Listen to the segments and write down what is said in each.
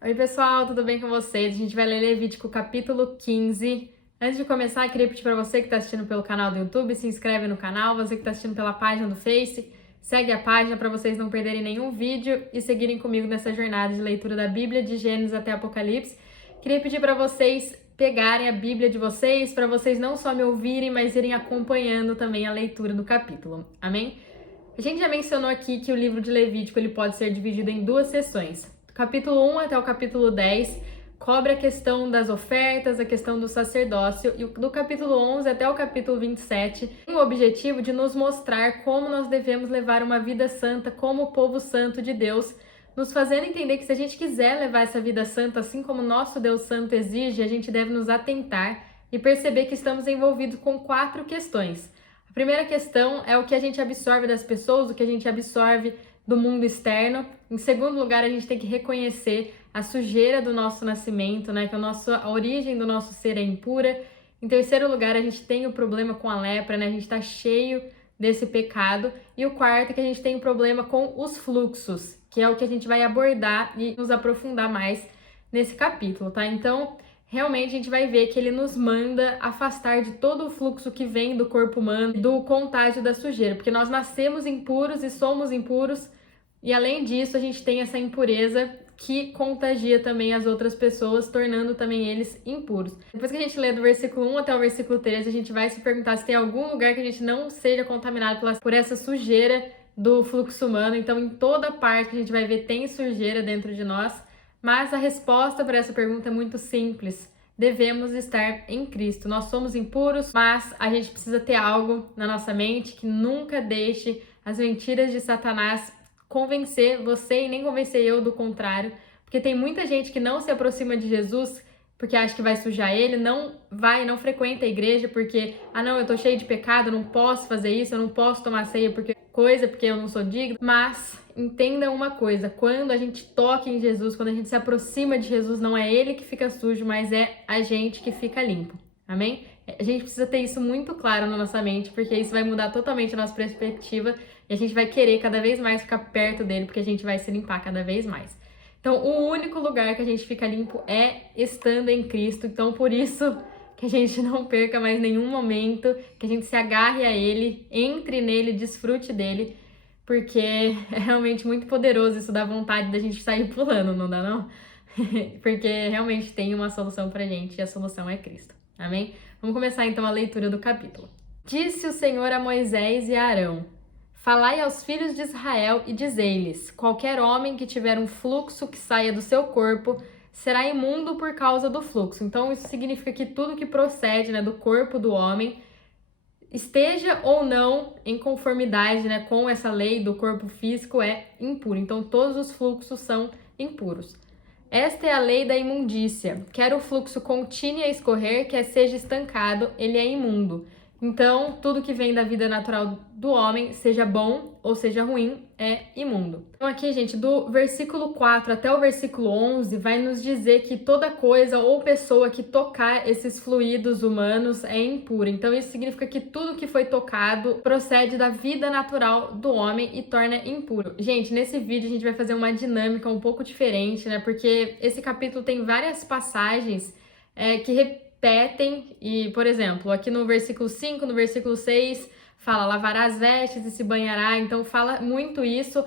Oi pessoal, tudo bem com vocês? A gente vai ler Levítico capítulo 15. Antes de começar, eu queria pedir para você que está assistindo pelo canal do YouTube, se inscreve no canal, você que está assistindo pela página do Face, segue a página para vocês não perderem nenhum vídeo e seguirem comigo nessa jornada de leitura da Bíblia, de Gênesis até Apocalipse. Queria pedir para vocês pegarem a Bíblia de vocês, para vocês não só me ouvirem, mas irem acompanhando também a leitura do capítulo. Amém? A gente já mencionou aqui que o livro de Levítico ele pode ser dividido em duas sessões. Do capítulo 1 até o capítulo 10 cobre a questão das ofertas, a questão do sacerdócio, e do capítulo 11 até o capítulo 27 tem o objetivo de nos mostrar como nós devemos levar uma vida santa como povo santo de Deus, nos fazendo entender que se a gente quiser levar essa vida santa assim como nosso Deus santo exige, a gente deve nos atentar e perceber que estamos envolvidos com 4 questões. A primeira questão é o que a gente absorve das pessoas, o que a gente absorve do mundo externo. Em segundo lugar, a gente tem que reconhecer a sujeira do nosso nascimento, né? Que a origem do nosso ser é impura. Em terceiro lugar, a gente tem o problema com a lepra, né? A gente está cheio desse pecado. E o quarto é que a gente tem o problema com os fluxos, que é o que a gente vai abordar e nos aprofundar mais nesse capítulo, tá? Então, realmente a gente vai ver que ele nos manda afastar de todo o fluxo que vem do corpo humano, do contágio da sujeira, porque nós nascemos impuros e somos impuros, e além disso a gente tem essa impureza que contagia também as outras pessoas, tornando também eles impuros. Depois que a gente lê do versículo 1 até o versículo 13, a gente vai se perguntar se tem algum lugar que a gente não seja contaminado por essa sujeira do fluxo humano. Então, em toda parte que a gente vai ver tem sujeira dentro de nós. Mas a resposta para essa pergunta é muito simples. Devemos estar em Cristo. Nós somos impuros, mas a gente precisa ter algo na nossa mente que nunca deixe as mentiras de Satanás convencer você e nem convencer eu do contrário. Porque tem muita gente que não se aproxima de Jesus porque acha que vai sujar ele, não frequenta a igreja porque, não, eu tô cheio de pecado, eu não posso fazer isso, eu não posso tomar ceia porque eu não sou digno. Mas entenda uma coisa, quando a gente toca em Jesus, quando a gente se aproxima de Jesus, não é ele que fica sujo, mas é a gente que fica limpo. Amém? A gente precisa ter isso muito claro na nossa mente, porque isso vai mudar totalmente a nossa perspectiva e a gente vai querer cada vez mais ficar perto dele, porque a gente vai se limpar cada vez mais. Então, o único lugar que a gente fica limpo é estando em Cristo. Então, por isso que a gente não perca mais nenhum momento, que a gente se agarre a Ele, entre nele, desfrute dele, porque é realmente muito poderoso, isso dá vontade da gente sair pulando, não dá não? Porque realmente tem uma solução pra gente e a solução é Cristo. Amém? Vamos começar então a leitura do capítulo. Disse o Senhor a Moisés e a Arão: falai aos filhos de Israel e dizei-lhes: qualquer homem que tiver um fluxo que saia do seu corpo será imundo por causa do fluxo. Então isso significa que tudo que procede, né, do corpo do homem, esteja ou não em conformidade, né, com essa lei do corpo físico, é impuro. Então todos os fluxos são impuros. Esta é a lei da imundícia. Quer o fluxo continue a escorrer, quer seja estancado, ele é imundo. Então, tudo que vem da vida natural do homem, seja bom ou seja ruim, é imundo. Então aqui, gente, do versículo 4 até o versículo 11, vai nos dizer que toda coisa ou pessoa que tocar esses fluidos humanos é impura. Então isso significa que tudo que foi tocado procede da vida natural do homem e torna impuro. Gente, nesse vídeo a gente vai fazer uma dinâmica um pouco diferente, né? Porque esse capítulo tem várias passagens que repetem e, por exemplo, aqui no versículo 5, no versículo 6, fala lavará as vestes e se banhará, então fala muito isso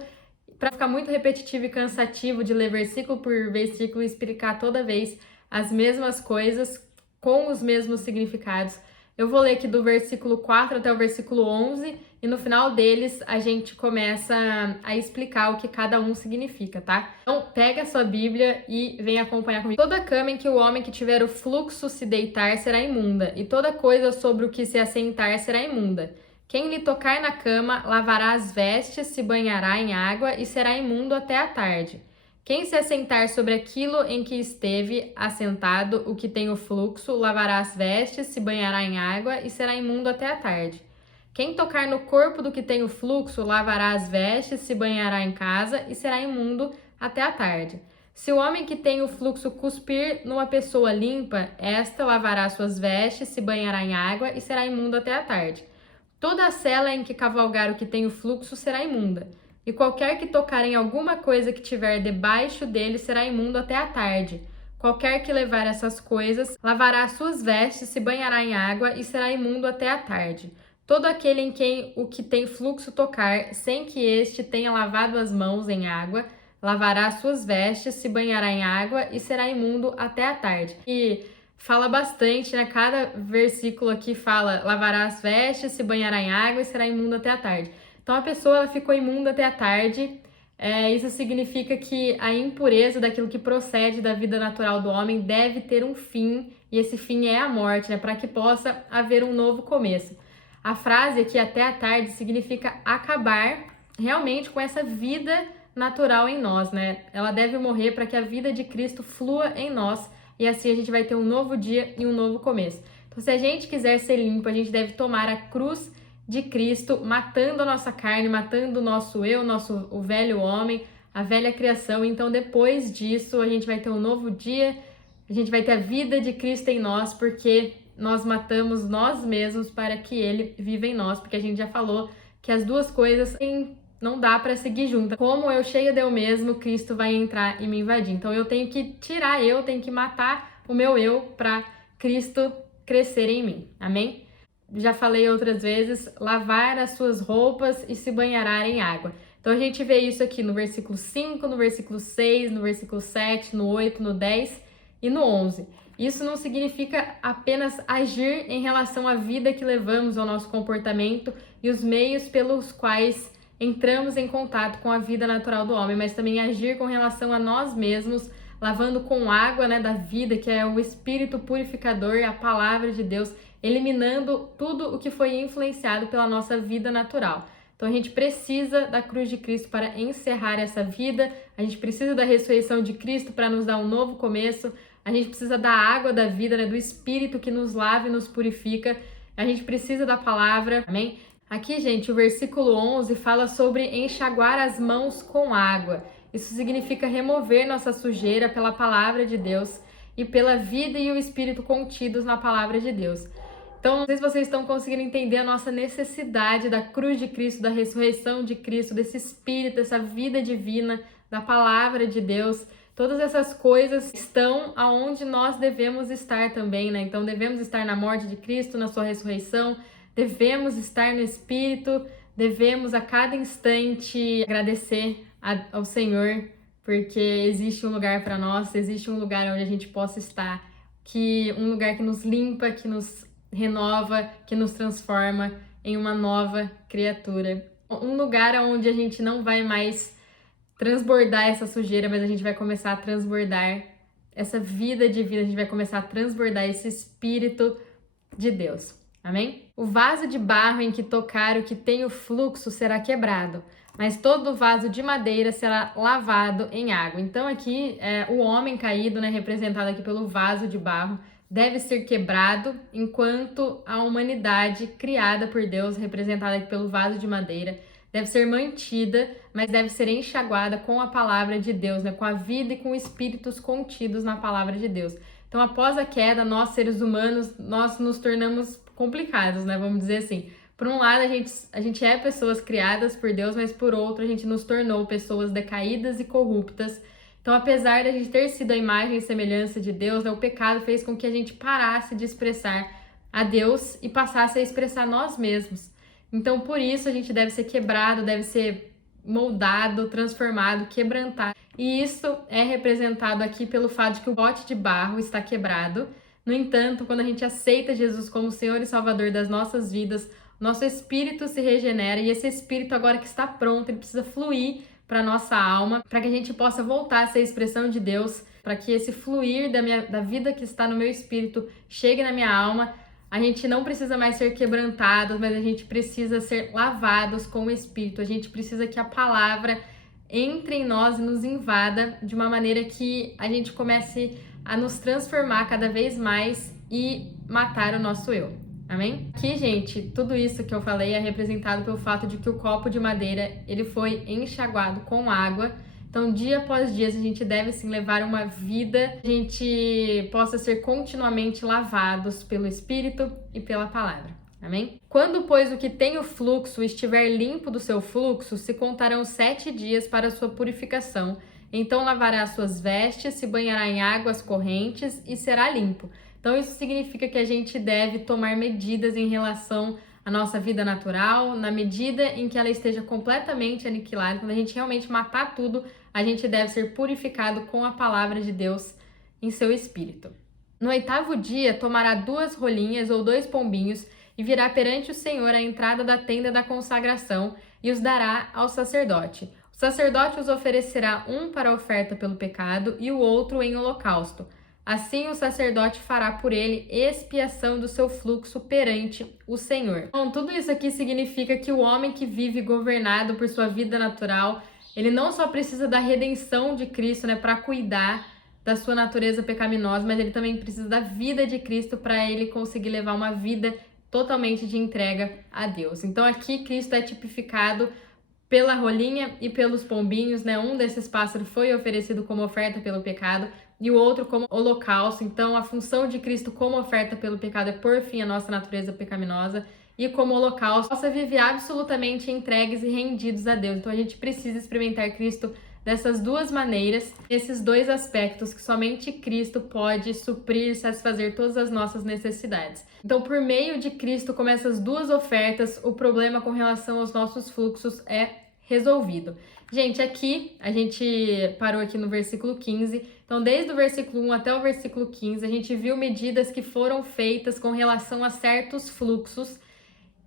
para ficar muito repetitivo e cansativo de ler versículo por versículo e explicar toda vez as mesmas coisas com os mesmos significados. Eu vou ler aqui do versículo 4 até o versículo 11 e no final deles a gente começa a explicar o que cada um significa, tá? Então pega a sua Bíblia e vem acompanhar comigo. Toda cama em que o homem que tiver o fluxo se deitar será imunda, e toda coisa sobre o que se assentar será imunda. Quem lhe tocar na cama lavará as vestes, se banhará em água e será imundo até a tarde. Quem se assentar sobre aquilo em que esteve assentado, o que tem o fluxo, lavará as vestes, se banhará em água e será imundo até a tarde. Quem tocar no corpo do que tem o fluxo, lavará as vestes, se banhará em casa e será imundo até a tarde. Se o homem que tem o fluxo cuspir numa pessoa limpa, esta lavará suas vestes, se banhará em água e será imundo até a tarde. Toda a sela em que cavalgar o que tem o fluxo será imunda. E qualquer que tocar em alguma coisa que tiver debaixo dele será imundo até a tarde. Qualquer que levar essas coisas lavará as suas vestes, se banhará em água e será imundo até a tarde. Todo aquele em quem o que tem fluxo tocar, sem que este tenha lavado as mãos em água, lavará as suas vestes, se banhará em água e será imundo até a tarde. E fala bastante, né? Cada versículo aqui fala: lavará as vestes, se banhará em água e será imundo até a tarde. Então a pessoa ela ficou imunda até a tarde. Isso significa que a impureza daquilo que procede da vida natural do homem deve ter um fim, e esse fim é a morte, né? Para que possa haver um novo começo. A frase aqui, até a tarde, significa acabar realmente com essa vida natural em nós, né? Ela deve morrer para que a vida de Cristo flua em nós, e assim a gente vai ter um novo dia e um novo começo. Então, se a gente quiser ser limpo, a gente deve tomar a cruz de Cristo, matando a nossa carne, matando o nosso eu, o velho homem, a velha criação. Então, depois disso, a gente vai ter um novo dia, a gente vai ter a vida de Cristo em nós, porque nós matamos nós mesmos para que Ele viva em nós, porque a gente já falou que as duas coisas não dá para seguir juntas. Como eu cheio de eu mesmo, Cristo vai entrar e me invadir. Então, eu tenho que tirar eu, tenho que matar o meu eu para Cristo crescer em mim. Amém? Já falei outras vezes, lavar as suas roupas e se banhará em água. Então a gente vê isso aqui no versículo 5, no versículo 6, no versículo 7, no 8, no 10 e no 11. Isso não significa apenas agir em relação à vida que levamos, ao nosso comportamento e os meios pelos quais entramos em contato com a vida natural do homem, mas também agir com relação a nós mesmos, lavando com água, né, da vida, que é o Espírito purificador e a palavra de Deus, eliminando tudo o que foi influenciado pela nossa vida natural. Então a gente precisa da cruz de Cristo para encerrar essa vida, a gente precisa da ressurreição de Cristo para nos dar um novo começo, a gente precisa da água da vida, né, do Espírito que nos lava e nos purifica, a gente precisa da palavra, amém? Aqui, gente, o versículo 11 fala sobre enxaguar as mãos com água. Isso significa remover nossa sujeira pela palavra de Deus e pela vida e o Espírito contidos na palavra de Deus. Então, não sei se vocês estão conseguindo entender a nossa necessidade da cruz de Cristo, da ressurreição de Cristo, desse Espírito, dessa vida divina, da palavra de Deus. Todas essas coisas estão aonde nós devemos estar também, né? Então, devemos estar na morte de Cristo, na sua ressurreição, devemos estar no Espírito, devemos a cada instante agradecer ao Senhor, porque existe um lugar para nós, existe um lugar onde a gente possa estar, um lugar que nos limpa, que nos renova, que nos transforma em uma nova criatura. Um lugar onde a gente não vai mais transbordar essa sujeira, mas a gente vai começar a transbordar essa vida divina, a gente vai começar a transbordar esse Espírito de Deus. Amém? O vaso de barro em que tocar o que tem o fluxo será quebrado, mas todo vaso de madeira será lavado em água. Então aqui o homem caído, né, representado aqui pelo vaso de barro, deve ser quebrado, enquanto a humanidade criada por Deus, representada aqui pelo vaso de madeira, deve ser mantida, mas deve ser enxaguada com a palavra de Deus, né? Com a vida e com espíritos contidos na palavra de Deus. Então, após a queda, nós, seres humanos, nós nos tornamos complicados, né? Vamos dizer assim. Por um lado, a gente é pessoas criadas por Deus, mas por outro, a gente nos tornou pessoas decaídas e corruptas. Então, apesar de a gente ter sido a imagem e semelhança de Deus, né, o pecado fez com que a gente parasse de expressar a Deus e passasse a expressar nós mesmos. Então, por isso, a gente deve ser quebrado, deve ser moldado, transformado, quebrantado. E isso é representado aqui pelo fato de que o pote de barro está quebrado. No entanto, quando a gente aceita Jesus como Senhor e Salvador das nossas vidas, nosso espírito se regenera, e esse espírito, agora que está pronto, ele precisa fluir para a nossa alma, para que a gente possa voltar a ser a expressão de Deus, para que esse fluir da vida que está no meu espírito chegue na minha alma. A gente não precisa mais ser quebrantados, mas a gente precisa ser lavados com o Espírito. A gente precisa que a palavra entre em nós e nos invada de uma maneira que a gente comece a nos transformar cada vez mais e matar o nosso eu. Amém? Aqui, gente, tudo isso que eu falei é representado pelo fato de que o copo de madeira, ele foi enxaguado com água. Então, dia após dia, a gente deve sim levar uma vida, a gente possa ser continuamente lavados pelo Espírito e pela palavra. Amém? Quando, pois, o que tem o fluxo estiver limpo do seu fluxo, se contarão 7 dias para a sua purificação. Então lavará suas vestes, se banhará em águas correntes e será limpo. Então isso significa que a gente deve tomar medidas em relação à nossa vida natural, na medida em que ela esteja completamente aniquilada. Quando a gente realmente matar tudo, a gente deve ser purificado com a palavra de Deus em seu espírito. No 8º dia, tomará 2 rolinhas ou 2 pombinhos e virá perante o Senhor à entrada da tenda da consagração e os dará ao sacerdote. O sacerdote os oferecerá um para a oferta pelo pecado e o outro em holocausto. Assim o sacerdote fará por ele expiação do seu fluxo perante o Senhor. Bom, tudo isso aqui significa que o homem que vive governado por sua vida natural, ele não só precisa da redenção de Cristo, né, para cuidar da sua natureza pecaminosa, mas ele também precisa da vida de Cristo para ele conseguir levar uma vida totalmente de entrega a Deus. Então aqui Cristo é tipificado pela rolinha e pelos pombinhos, né? Um desses pássaros foi oferecido como oferta pelo pecado e o outro como holocausto. Então a função de Cristo como oferta pelo pecado é pôr fim à nossa natureza pecaminosa e como holocausto possa viver absolutamente entregues e rendidos a Deus. Então a gente precisa experimentar Cristo dessas duas maneiras, esses dois aspectos que somente Cristo pode suprir e satisfazer todas as nossas necessidades. Então, por meio de Cristo, como essas duas ofertas, o problema com relação aos nossos fluxos é resolvido. Gente, aqui, a gente parou aqui no versículo 15, então desde o versículo 1 até o versículo 15, a gente viu medidas que foram feitas com relação a certos fluxos,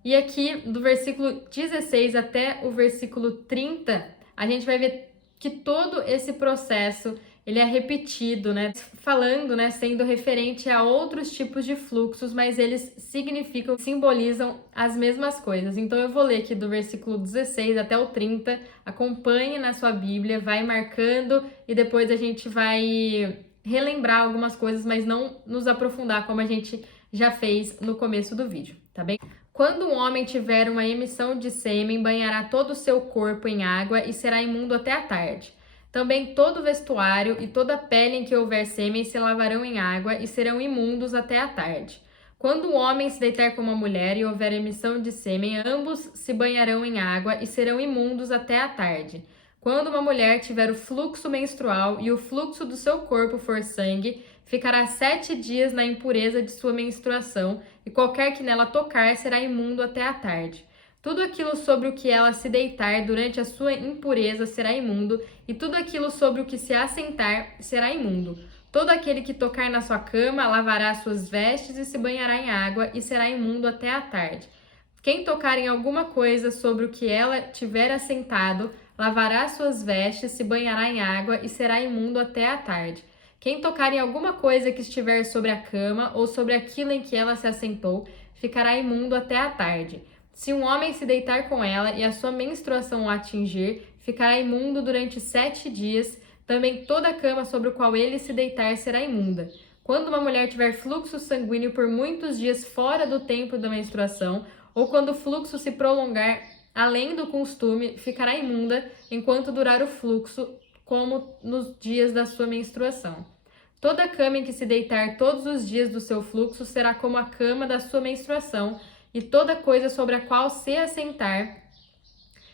e aqui do versículo 16 até o versículo 30, a gente vai ver que todo esse processo ele é repetido, né? Falando, né? Sendo referente a outros tipos de fluxos, mas eles significam, simbolizam as mesmas coisas. Então eu vou ler aqui do versículo 16 até o 30, acompanhe na sua Bíblia, vai marcando e depois a gente vai relembrar algumas coisas, mas não nos aprofundar como a gente já fez no começo do vídeo, tá bem? Quando um homem tiver uma emissão de sêmen, banhará todo o seu corpo em água e será imundo até a tarde. Também todo o vestuário e toda a pele em que houver sêmen se lavarão em água e serão imundos até a tarde. Quando o homem se deitar com uma mulher e houver emissão de sêmen, ambos se banharão em água e serão imundos até a tarde. Quando uma mulher tiver o fluxo menstrual e o fluxo do seu corpo for sangue, ficará 7 dias na impureza de sua menstruação, e qualquer que nela tocar será imundo até a tarde. Tudo aquilo sobre o que ela se deitar durante a sua impureza será imundo, e tudo aquilo sobre o que se assentar será imundo. Todo aquele que tocar na sua cama lavará suas vestes e se banhará em água, e será imundo até a tarde. Quem tocar em alguma coisa sobre o que ela tiver assentado, lavará suas vestes, se banhará em água, e será imundo até a tarde. Quem tocar em alguma coisa que estiver sobre a cama ou sobre aquilo em que ela se assentou, ficará imundo até a tarde. Se um homem se deitar com ela e a sua menstruação o atingir, ficará imundo durante 7 dias. Também toda a cama sobre a qual ele se deitar será imunda. Quando uma mulher tiver fluxo sanguíneo por muitos dias fora do tempo da menstruação, ou quando o fluxo se prolongar além do costume, ficará imunda enquanto durar o fluxo, como nos dias da sua menstruação. Toda cama em que se deitar todos os dias do seu fluxo será como a cama da sua menstruação, e toda coisa sobre a qual se assentar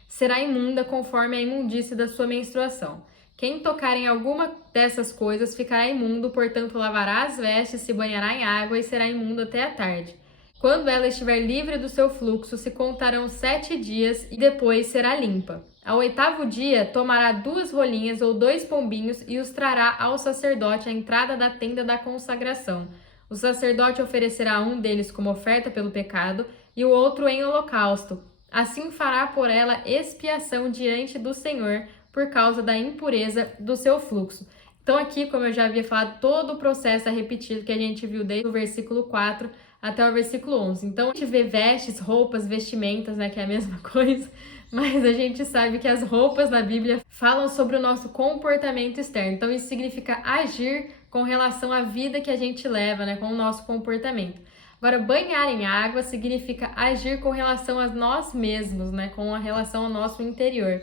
será imunda conforme a imundície da sua menstruação. Quem tocar em alguma dessas coisas ficará imundo, portanto lavará as vestes, se banhará em água e será imundo até a tarde. Quando ela estiver livre do seu fluxo, se contarão 7 dias e depois será limpa. Ao 8º dia, tomará 2 rolinhas ou 2 pombinhos e os trará ao sacerdote à entrada da tenda da consagração. O sacerdote oferecerá um deles como oferta pelo pecado e o outro em holocausto. Assim fará por ela expiação diante do Senhor por causa da impureza do seu fluxo. Então aqui, como eu já havia falado, todo o processo é repetido que a gente viu desde o versículo 4 até o versículo 11. Então a gente vê vestes, roupas, vestimentas, né, que é a mesma coisa, mas a gente sabe que as roupas na Bíblia falam sobre o nosso comportamento externo. Então isso significa agir com relação à vida que a gente leva, né, com o nosso comportamento. Agora, banhar em água significa agir com relação a nós mesmos, né, com a relação ao nosso interior.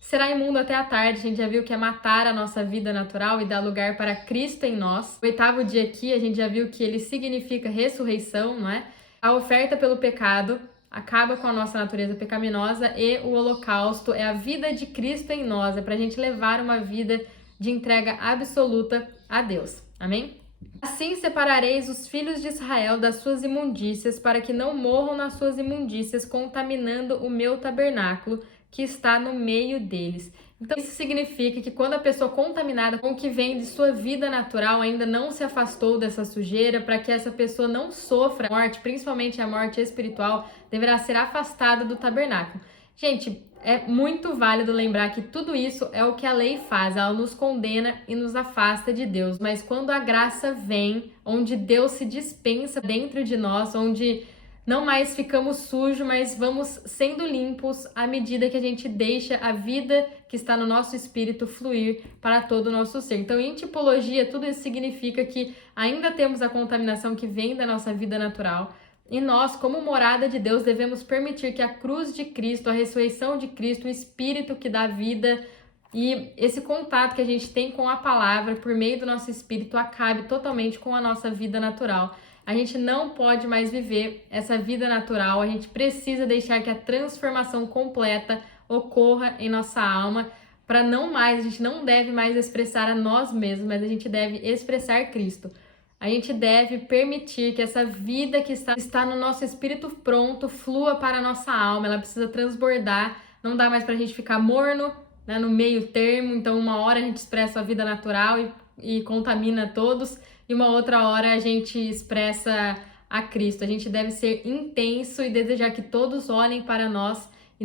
Será imundo até a tarde, a gente já viu que é matar a nossa vida natural e dar lugar para Cristo em nós. O 8º dia aqui, a gente já viu que ele significa ressurreição, não é? A oferta pelo pecado acaba com a nossa natureza pecaminosa e o holocausto é a vida de Cristo em nós, é para a gente levar uma vida de entrega absoluta a Deus. Amém? Assim separareis os filhos de Israel das suas imundícias, para que não morram nas suas imundícias, contaminando o meu tabernáculo que está no meio deles. Então, isso significa que quando a pessoa contaminada com o que vem de sua vida natural ainda não se afastou dessa sujeira, para que essa pessoa não sofra a morte, principalmente a morte espiritual, deverá ser afastada do tabernáculo. Gente, é muito válido lembrar que tudo isso é o que a lei faz, ela nos condena e nos afasta de Deus. Mas quando a graça vem, onde Deus se dispensa dentro de nós, onde não mais ficamos sujos, mas vamos sendo limpos à medida que a gente deixa a vida que está no nosso espírito fluir para todo o nosso ser. Então, em tipologia, tudo isso significa que ainda temos a contaminação que vem da nossa vida natural. E nós, como morada de Deus, devemos permitir que a cruz de Cristo, a ressurreição de Cristo, o Espírito que dá vida e esse contato que a gente tem com a palavra por meio do nosso espírito acabe totalmente com a nossa vida natural. A gente não pode mais viver essa vida natural, a gente precisa deixar que a transformação completa ocorra em nossa alma, para a gente não deve mais expressar a nós mesmos, mas a gente deve expressar Cristo. A gente deve permitir que essa vida que está no nosso espírito pronto flua para a nossa alma, ela precisa transbordar, não dá mais para a gente ficar morno, né, no meio termo, então uma hora a gente expressa a vida natural e contamina todos, e uma outra hora a gente expressa a Cristo. A gente deve ser intenso e desejar que todos olhem para nós e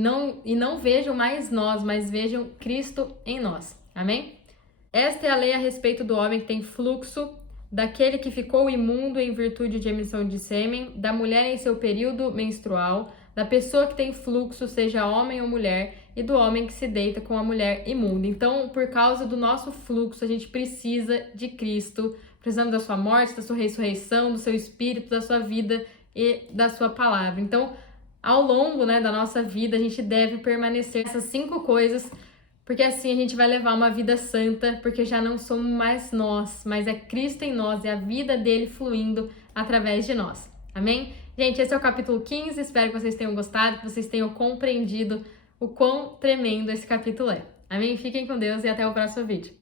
não vejam mais nós, mas vejam Cristo em nós. Amém? Esta é a lei a respeito do homem que tem fluxo, daquele que ficou imundo em virtude de emissão de sêmen, da mulher em seu período menstrual, da pessoa que tem fluxo, seja homem ou mulher, e do homem que se deita com a mulher imunda. Então, por causa do nosso fluxo, a gente precisa de Cristo, precisamos da sua morte, da sua ressurreição, do seu espírito, da sua vida e da sua palavra. Então, ao longo, da nossa vida, a gente deve permanecer essas 5 coisas, porque assim a gente vai levar uma vida santa, porque já não somos mais nós, mas é Cristo em nós e a vida dele fluindo através de nós. Amém? Gente, esse é o capítulo 15, espero que vocês tenham gostado, que vocês tenham compreendido o quão tremendo esse capítulo é. Amém? Fiquem com Deus e até o próximo vídeo.